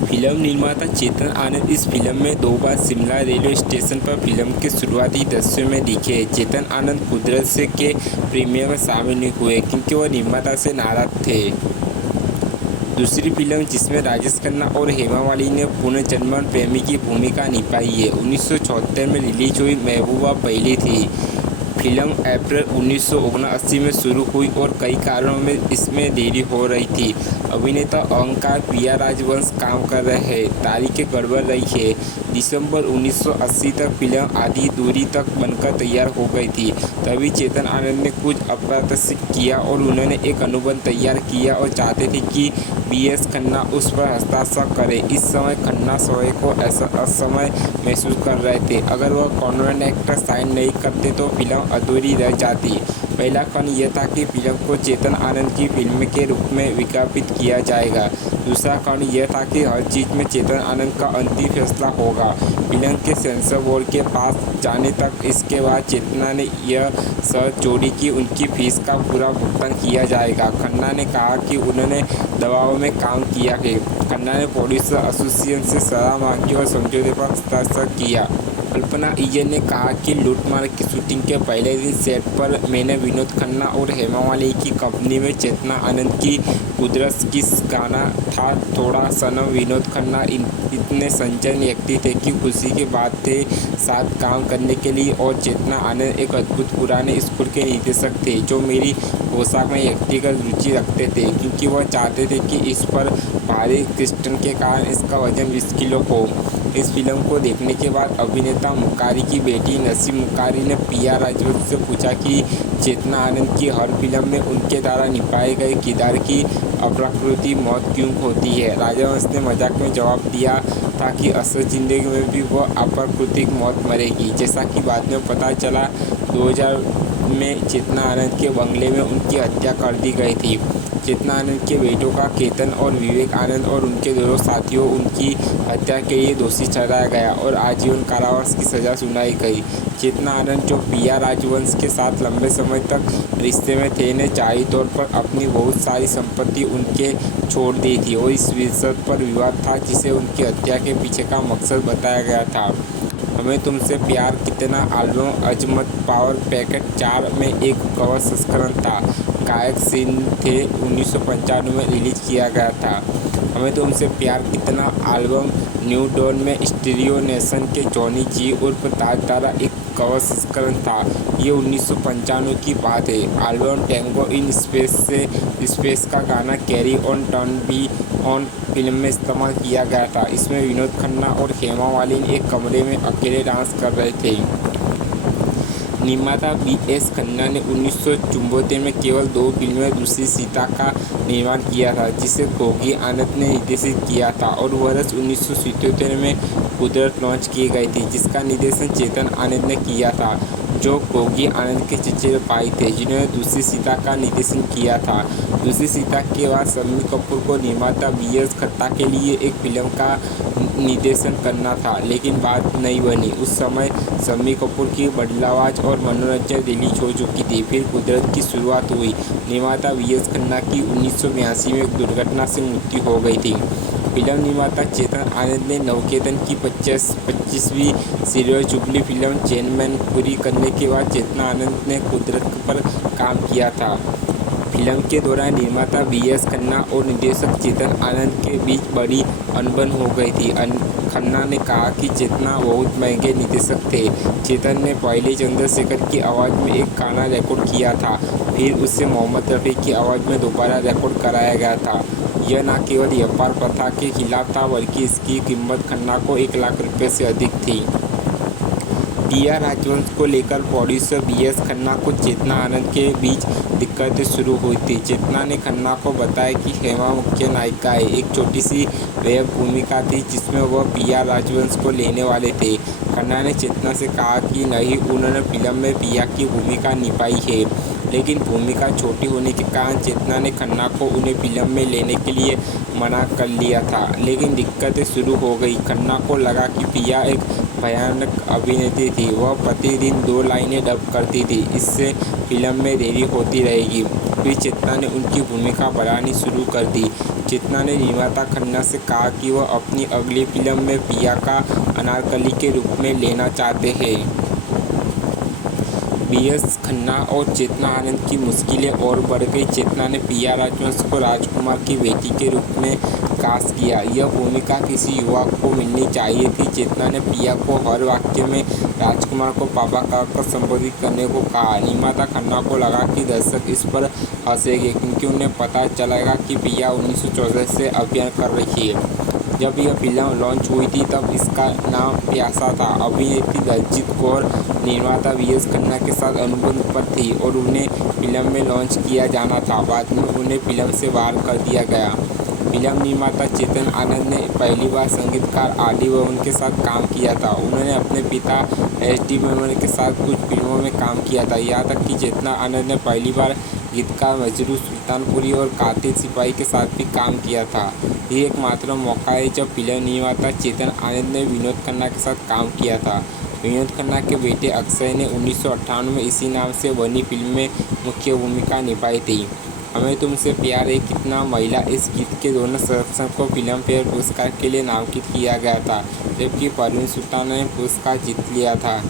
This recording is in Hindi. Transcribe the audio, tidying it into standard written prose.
फिल्म निर्माता चेतन आनंद इस फिल्म में 2 बार शिमला रेलवे स्टेशन पर फिल्म के शुरुआती दृश्यों में दिखे। चेतन आनंद कुदरत से के प्रीमियर में शामिल नहीं हुए क्योंकि वह निर्माता से नाराज थे। दूसरी फिल्म जिसमें राजेश खन्ना और हेमा मालिनी ने पुनर्जन्म प्रेमी की भूमिका निभाई है 1974 में रिलीज हुई महबूबा पहली थी। फिल्म अप्रैल 1979 में शुरू हुई और कई कारणों में इसमें देरी हो रही थी। अभिनेता अहंकार पिया राजवंश काम कर रहे हैं, तारीखें गड़बड़ रही है। दिसंबर 1980 तक फिल्म आधी दूरी तक बनकर तैयार हो गई थी। तभी चेतन आनंद ने कुछ अप्रत्याशित किया और उन्होंने एक अनुबंध तैयार किया और चाहते थे कि BS खन्ना उस पर हस्ताक्षर करे। इस समय खन्ना स्वयं को ऐसा असमय महसूस कर रहे थे। अगर वह कॉन्ट्रैक्ट एक्टर साइन नहीं करते तो फिल्म अधूरी रह जाती। पहला कारण यह था कि फिल्म को चेतन आनंद की फिल्म के रूप में विज्ञापित किया जाएगा। दूसरा कारण यह था कि हर चीज़ में चेतन आनंद का अंतिम फैसला होगा, फिल्म के सेंसर बोर्ड के पास जाने तक। इसके बाद चेतना ने यह शर्त जोड़ी कि उनकी फीस का पूरा भुगतान किया जाएगा। खन्ना ने कहा कि उन्होंने दबाव में काम किया है। खन्ना ने प्रोड्यूसर एसोसिएशन से सलाह मांगी और समझौते पर हस्ताक्षर किया। कल्पना इजन ने कहा कि लूटमार की शूटिंग के पहले दिन सेट पर मैंने विनोद खन्ना और हेमा मालिनी की कंपनी में चेतना आनंद की कुदरत की गाना था। थोड़ा सनम विनोद खन्ना इतने संजन व्यक्ति थे कि खुशी की बात थे साथ काम करने के लिए। और चेतना आनंद एक अद्भुत पुराने स्कूल के निर्देशक थे जो मेरी पोशाक में व्यक्तिगत रुचि रखते थे क्योंकि वह चाहते थे कि इस पर भारी क्रिस्टन के कारण इसका वजन 20 किलो हो। इस फिल्म को देखने के बाद अभिनेता मुखारी की बेटी नसीम मुखारी ने पिया राजवंश से पूछा कि चेतना आनंद की हर फिल्म में उनके द्वारा निभाए गए किरदार की अप्राकृतिक मौत क्यों होती है। राजवंश ने मजाक में जवाब दिया था कि असल जिंदगी में भी वह अप्राकृतिक मौत मरेगी। जैसा कि बाद में पता चला 2000 में चेतना आनंद के बंगले में उनकी हत्या कर दी गई थी। चेतना आनंद के बेटों का केतन और विवेक आनंद और उनके दोनों साथियों उनकी हत्या के लिए दोषी ठहराया गया और आजीवन कारावास की सज़ा सुनाई गई। चेतना आनंद जो पिया राजवंश के साथ लंबे समय तक रिश्ते में थे ने जाहिर तौर पर अपनी बहुत सारी संपत्ति उनके छोड़ दी थी और इस विषय पर विवाद था जिसे उनकी हत्या के पीछे का मकसद बताया गया था। हमें तुमसे प्यार कितना एल्बम अजमत पावर पैकेट 4 में एक कवर संस्करण था। गायक सीन थे 1995 में रिलीज किया गया था। हमें तुमसे प्यार कितना एल्बम न्यू डॉन में स्टीरियो नेशन के जॉनी जी उर्फ ताज द्वारा एक कवर संस्करण था। ये 1995 की बात है। एल्बम टैंगो इन स्पेस से स्पेस का गाना carry on turn be on film में इस्तेमाल किया गया था। इसमें विनोद खन्ना और हेमा मालिनी एक कमरे में अकेले डांस कर रहे थे। निर्माता BS खन्ना ने 1974 में केवल 2 फिल्में दूसरी सीता का निर्माण किया था जिसे गोगी आनंद ने निर्देशित किया था और वर्ष 1977 में कुदरत लॉन्च की गई थी जिसका निर्देशन चेतन आनंद ने किया था जो गोगी आनंद के चचेरे भाई थे जिन्होंने दूसरी सीता का निर्देशन किया था। दूसरी सीता के बाद शम्मी कपूर को निर्माता BS खन्ना के लिए एक फिल्म का निर्देशन करना था लेकिन बात नहीं बनी। उस समय शम्मी कपूर की बदलावाज और मनोरंजन रिलीज हो चुकी थी। फिर कुदरत की शुरुआत हुई। निर्माता BS खन्ना की 1982 में एक दुर्घटना से मृत्यु हो गई थी। फिल्म निर्माता चेतन आनंद ने नवकेतन की 25वीं सिल्वर जुबली फिल्म चेनमैन पूरी करने के बाद चेतना आनंद ने कुदरत पर काम किया था। फिल्म के दौरान निर्माता BS खन्ना और निर्देशक चेतन आनंद के बीच बड़ी अनबन हो गई थी। खन्ना ने कहा कि चेतना बहुत महंगे निर्देशक थे। चेतन ने पहले चंद्रशेखर की आवाज़ में एक गाना रिकॉर्ड किया था, फिर उसे मोहम्मद रफ़ी की आवाज़ में दोबारा रिकॉर्ड कराया गया था। यह न केवल व्यापार प्रथा के खिलाफ था बल्कि इसकी कीमत खन्ना को 1 लाख रुपये से अधिक थी। पिया राजवंश को लेकर प्रोड्यूसर BS खन्ना को चेतना आनंद के बीच दिक्कतें शुरू हुई थी। चेतना ने खन्ना को बताया कि हेमा मुख्य नायिका है। एक छोटी सी वेब भूमिका थी जिसमें वह पिया राजवंश को लेने वाले थे। खन्ना ने चेतना से कहा कि नहीं, उन्होंने फिल्म में पिया की भूमिका निभाई है लेकिन भूमिका छोटी होने के कारण चेतना ने खन्ना को उन्हें फिल्म में लेने के लिए मना कर लिया था। लेकिन दिक्कतें शुरू हो गई। खन्ना को लगा कि पिया एक भयानक अभिनेत्री थी। वह प्रतिदिन 2 लाइनें डब करती थी, इससे फिल्म में देरी होती रहेगी। फिर चेतना ने उनकी भूमिका बढ़ानी शुरू कर दी। चेतना ने निर्माता खन्ना से कहा कि वह अपनी अगली फिल्म में पिया का अनारकली के रूप में लेना चाहते हैं। बी.एस. खन्ना और चेतना आनंद की मुश्किलें और बढ़ गई। चेतना ने पिया राजवंश को राजकुमार की बेटी के रूप में कास्ट किया। यह भूमिका किसी युवा को मिलनी चाहिए थी। चेतना ने पिया को हर वाक्य में राजकुमार को पापा कहकर संबोधित करने को कहा। निर्माता खन्ना को लगा कि दर्शक इस पर हंसेंगे क्योंकि उन्हें पता चलेगा कि पिया 1964 से अभिनय कर रही है। जब यह फिल्म लॉन्च हुई थी तब इसका नाम प्यासा था। अभिनेत्री दलजीत कौर निर्माता बी.एस. खन्ना के साथ अनुबंध पर थी और उन्हें फिल्म में लॉन्च किया जाना था। बाद में उन्हें फिल्म से बाहर कर दिया गया। फिल्म निर्माता चेतन आनंद ने पहली बार संगीतकार आर.डी. बर्मन के साथ काम किया था। उन्होंने अपने पिता एस.डी. बर्मन के साथ कुछ फिल्मों में काम किया था। यहाँ तक कि चेतना आनंद ने पहली बार गीतकार मजरू सुल्तानपुरी और कातिल सिपाही के साथ भी काम किया था। ये एकमात्र मौका है जब फिल्म निर्माता चेतन आनंद ने विनोद खन्ना के साथ काम किया था। विनोद खन्ना के बेटे अक्षय ने 1998 में इसी नाम से बनी फिल्म में मुख्य भूमिका निभाई थी। हमें तुमसे प्यार है कितना महिला इस गीत के दोनों सदस्यों को फिल्म फेयर पुरस्कार के लिए नामांकित किया गया था, जबकि परवीन सुल्ताना ने पुरस्कार जीत लिया था।